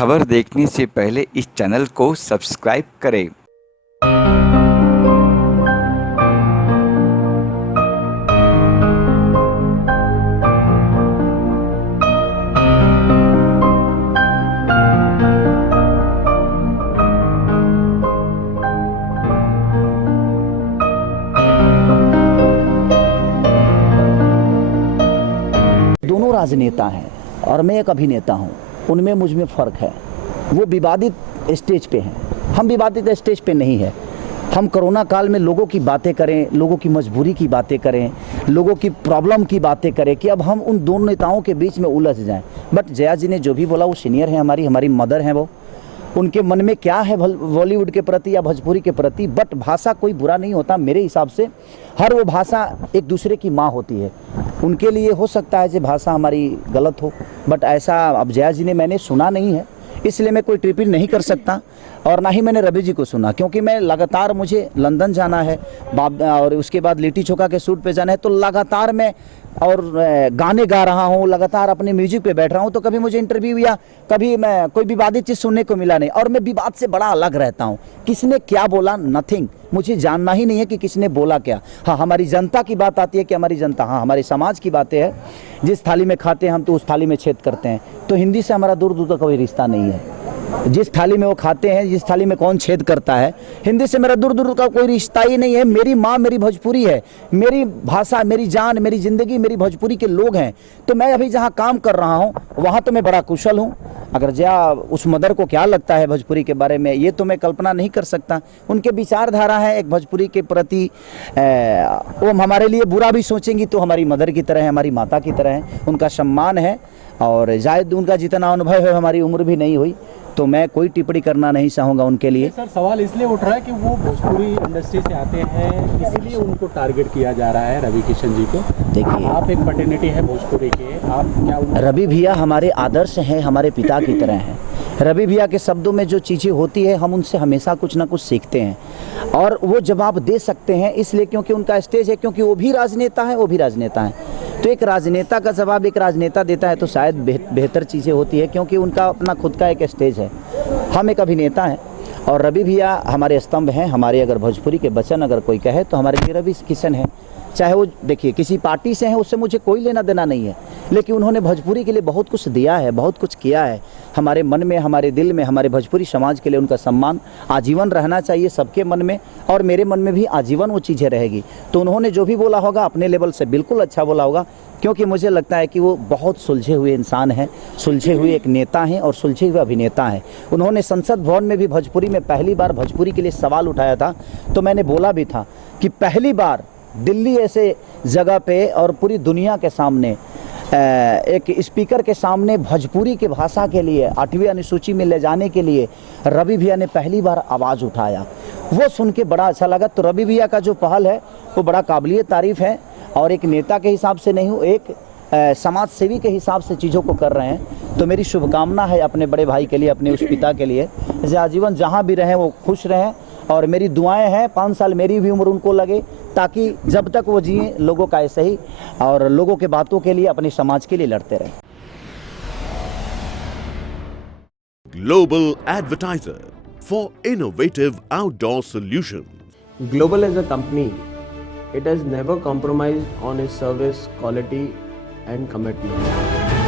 खबर देखने से पहले इस चैनल को सब्सक्राइब करें। दोनों राजनेता हैं और मैं एक अभिनेता हूं, उनमें मुझ में फ़र्क है। वो विवादित स्टेज पे हैं, हम विवादित स्टेज पे नहीं है। हम कोरोना काल में लोगों की बातें करें, लोगों की मजबूरी की बातें करें, लोगों की प्रॉब्लम की बातें करें कि अब हम उन दोनों नेताओं के बीच में उलझ जाएं। बट जया जी ने जो भी बोला वो सीनियर है, हमारी मदर हैं। वो उनके मन में क्या है बॉलीवुड के प्रति या भोजपुरी के प्रति, बट भाषा कोई बुरा नहीं होता मेरे हिसाब से। हर वो भाषा एक दूसरे की माँ होती है। उनके लिए हो सकता है कि भाषा हमारी गलत हो, बट ऐसा अब जया जी ने मैंने सुना नहीं है, इसलिए मैं कोई टिप्पणी नहीं कर सकता। और ना ही मैंने रवि जी को सुना, क्योंकि मैं लगातार, मुझे लंदन जाना है और उसके बाद लिट्टी चोखा के शूट पे जाना है, तो लगातार मैं और गाने गा रहा हूँ, लगातार अपने म्यूजिक पे बैठ रहा हूँ। तो कभी मुझे इंटरव्यू या कभी मैं कोई विवादित चीज़ सुनने को मिला नहीं। और मैं विवाद से बड़ा अलग रहता हूँ। किसने क्या बोला, नथिंग, मुझे जानना ही नहीं है कि किसने बोला क्या। हाँ, हमारी जनता की बात आती है कि हमारी जनता, हाँ हमारे समाज की बातें हैं। जिस थाली में खाते हैं हम तो उस थाली में छेद करते हैं। तो हिंदी से हमारा दूर दूर तक कोई रिश्ता नहीं है। जिस थाली में वो खाते हैं, जिस थाली में कौन छेद करता है, हिंदी से मेरा दूर दूर का कोई रिश्ता ही नहीं है। मेरी माँ मेरी भोजपुरी है, मेरी भाषा, मेरी जान, मेरी ज़िंदगी मेरी भोजपुरी के लोग हैं। तो मैं अभी जहाँ काम कर रहा हूँ वहाँ तो मैं बड़ा कुशल हूँ। अगर जया उस मदर को क्या लगता है भोजपुरी के बारे में, ये तो मैं कल्पना नहीं कर सकता। उनके विचारधारा है एक भोजपुरी के प्रति, वो हमारे लिए बुरा भी सोचेंगी तो हमारी मदर की तरह है, हमारी माता की तरह है, उनका सम्मान है। और शायद उनका जितना अनुभव है, हमारी उम्र भी नहीं हुई, तो मैं कोई टिप्पणी करना नहीं चाहूँगा उनके लिए। सर, सवाल इसलिए उठ रहा है कि वो भोजपुरी इंडस्ट्री से आते हैं, इसीलिए उनको टारगेट किया जा रहा है, रवि किशन जी को। देखिए, आप एक पटर्निटी है भोजपुरी के, आप क्या रवि भैया हमारे आदर्श हैं, हमारे पिता की तरह हैं। रवि भैया के शब्दों में जो चीज़ें होती है, हम उनसे हमेशा कुछ ना कुछ सीखते हैं और वो जवाब दे सकते हैं, इसलिए क्योंकि उनका स्टेज है, क्योंकि वो भी राजनेता हैं, वो भी राजनेता हैं। तो एक राजनेता का जवाब एक राजनेता देता है तो शायद बेहतर चीज़ें होती है, क्योंकि उनका अपना खुद का एक स्टेज है। हम एक अभिनेता हैं और रवि भैया हमारे स्तंभ हैं। हमारे अगर भोजपुरी के वचन अगर कोई कहे तो हमारे लिए रवि किशन है। चाहे वो देखिए किसी पार्टी से हैं, उससे मुझे कोई लेना देना नहीं है, लेकिन उन्होंने भोजपुरी के लिए बहुत कुछ दिया है, बहुत कुछ किया है। हमारे मन में, हमारे दिल में, हमारे भोजपुरी समाज के लिए उनका सम्मान आजीवन रहना चाहिए सबके मन में, और मेरे मन में भी आजीवन वो चीज़ें रहेगी। तो उन्होंने जो भी बोला होगा अपने लेवल से बिल्कुल अच्छा बोला होगा, क्योंकि मुझे लगता है कि वो बहुत सुलझे हुए इंसान हैं, सुलझे हुए एक नेता हैं और सुलझे हुए अभिनेता हैं। उन्होंने संसद भवन में भी भोजपुरी में पहली बार भोजपुरी के लिए सवाल उठाया था, तो मैंने बोला भी था कि पहली बार दिल्ली ऐसे जगह पे और पूरी दुनिया के सामने एक स्पीकर के सामने भोजपुरी की भाषा के लिए 8वीं अनुसूची में ले जाने के लिए रवि भैया ने पहली बार आवाज़ उठाया। वो सुन के बड़ा अच्छा लगा। तो रवि भैया का जो पहल है वो बड़ा काबिलियत तारीफ़ है, और एक नेता के हिसाब से नहीं हूँ, एक समाज सेवी के हिसाब से चीज़ों को कर रहे हैं। तो मेरी शुभकामना है अपने बड़े भाई के लिए, अपने उस पिता के लिए, जैसे आजीवन जहाँ भी रहें वो खुश रहें। और मेरी दुआएं हैं 5 साल मेरी भी उम्र उनको लगे, ताकि जब तक वो जिए लोगों का ऐसे ही और लोगों के बातों के लिए, अपने समाज के लिए लड़ते रहें। Global advertiser for innovative outdoor solutions. Global as a company, it has never compromised on its service quality and commitment.